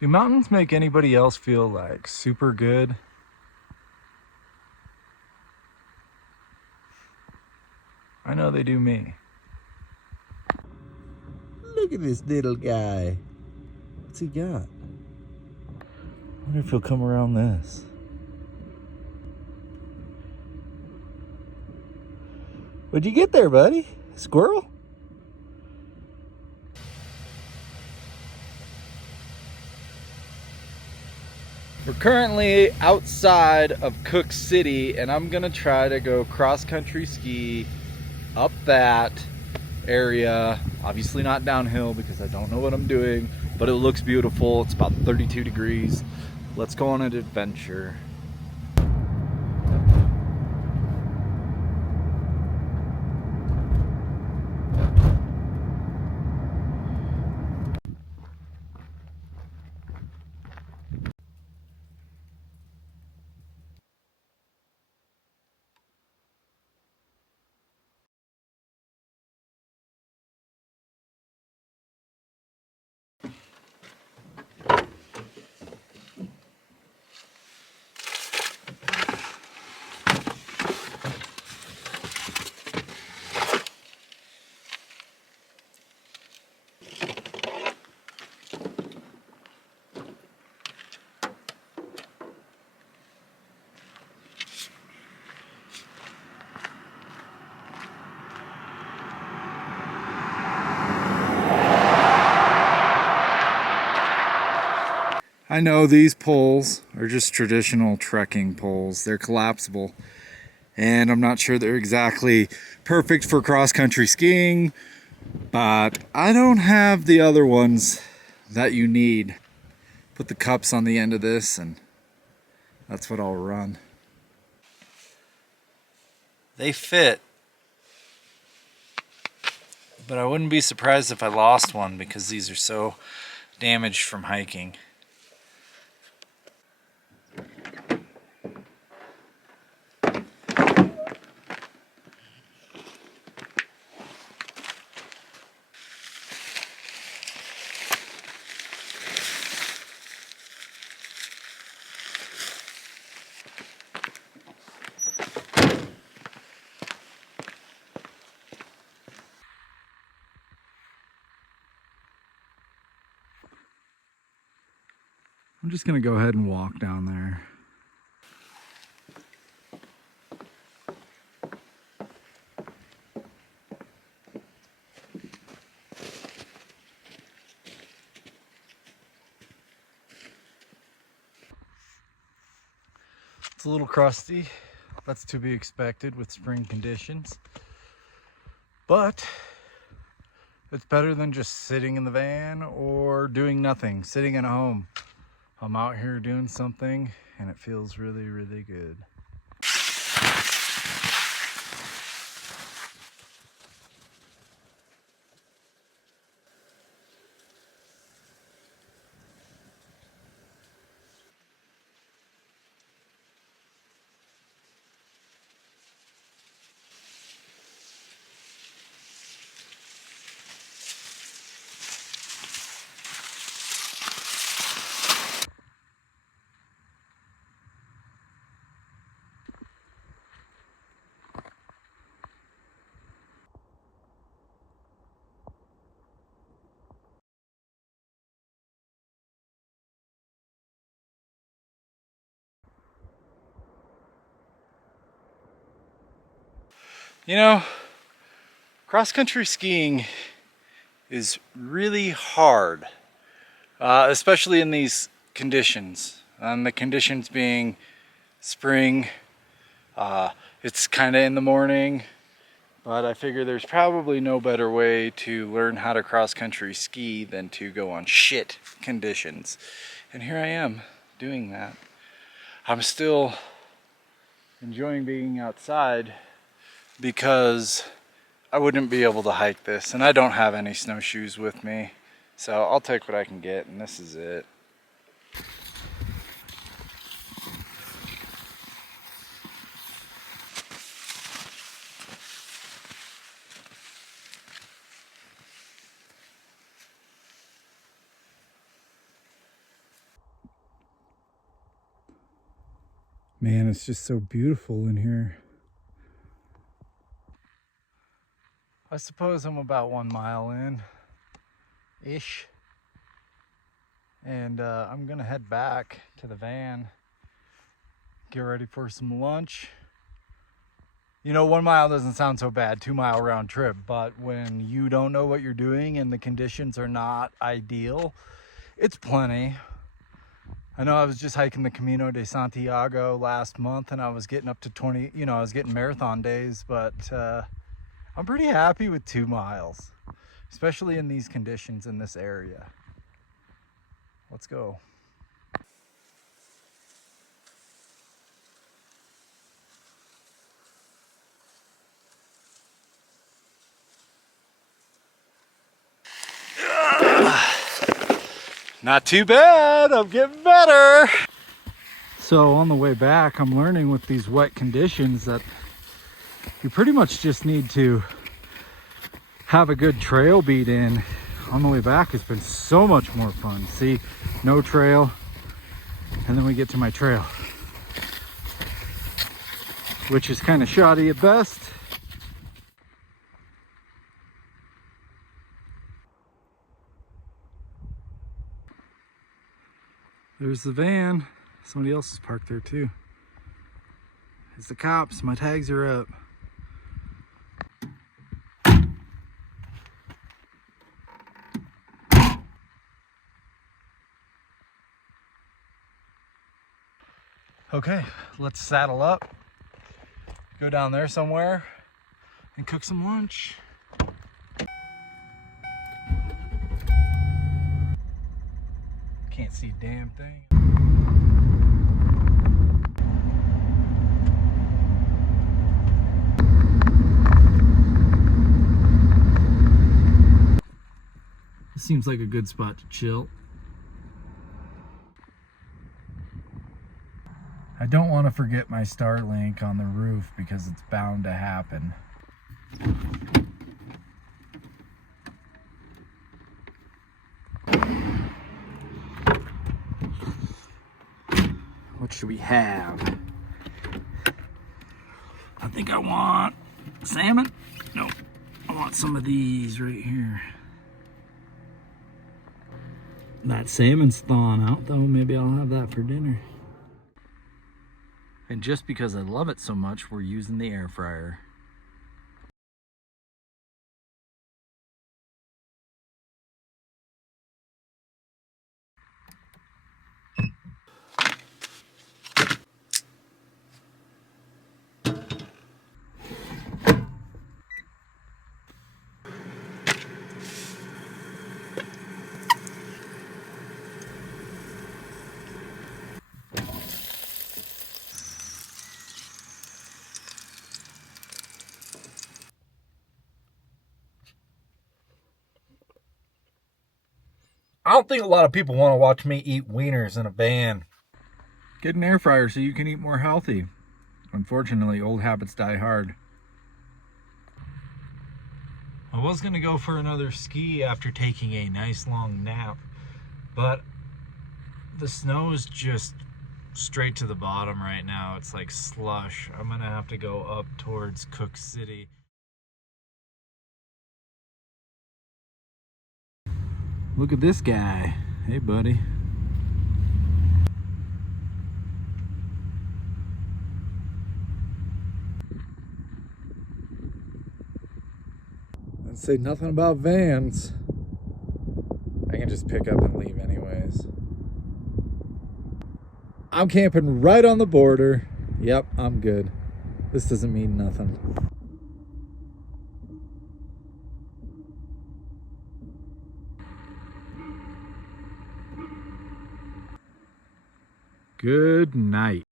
Do mountains make anybody else feel like super good? I know they do me. Look at this little guy. What's he got? I wonder if he'll come around this. What'd you get there, buddy? Squirrel? We're currently outside of Cook City, and I'm gonna try to go cross-country ski up that area. Obviously not downhill because I don't know what I'm doing, but it looks beautiful. It's about 32 degrees. Let's go on an adventure. I know these poles are just traditional trekking poles. They're collapsible, and I'm not sure they're exactly perfect for cross-country skiing, but I don't have the other ones that you need. Put the cups on the end of this, and that's what I'll run. They fit, but I wouldn't be surprised if I lost one because these are so damaged from hiking. I'm just gonna go ahead and walk down there. It's a little crusty. That's to be expected with spring conditions. But it's better than just sitting in the van or doing nothing, sitting at home. I'm out here doing something and it feels really, really good. You know, cross-country skiing is really hard, especially in these conditions. The conditions being spring, it's kind of in the morning, but I figure there's probably no better way to learn how to cross-country ski than to go on shit conditions. And here I am doing that. I'm still enjoying being outside because I wouldn't be able to hike this, and I don't have any snowshoes with me, so I'll take what I can get, and this is it. Man, it's just so beautiful in here. I suppose I'm about 1 mile in-ish. And I'm gonna head back to the van, get ready for some lunch. You know, 1 mile doesn't sound so bad, 2 mile round trip, but when you don't know what you're doing and the conditions are not ideal, it's plenty. I know I was just hiking the Camino de Santiago last month and I was getting up to 20, I was getting marathon days, but I'm pretty happy with 2 miles, especially in these conditions in this area. Let's go. Not too bad, I'm getting better. So on the way back, I'm learning with these wet conditions that you pretty much just need to have a good trail beat in. On the way back, it's been so much more fun. See, no trail, and then we get to my trail, which is kind of shoddy at best. There's the van. Somebody else is parked there too. It's the cops. My tags are up. Okay, let's saddle up, go down there somewhere, and cook some lunch. Can't see a damn thing. This seems like a good spot to chill. I don't want to forget my Starlink on the roof because it's bound to happen. What should we have? I think I want salmon. No, I want some of these right here. That salmon's thawing out though. Maybe I'll have that for dinner. And just because I love it so much, we're using the air fryer. I don't think a lot of people want to watch me eat wieners in a van. Get an air fryer so you can eat more healthy. Unfortunately, old habits die hard. I was going to go for another ski after taking a nice long nap, but the snow is just straight to the bottom right now. It's like slush. I'm going to have to go up towards Cook City. Look at this guy. Hey, buddy. I'd say nothing about vans. I can just pick up and leave anyways. I'm camping right on the border. Yep, I'm good. This doesn't mean nothing. Good night.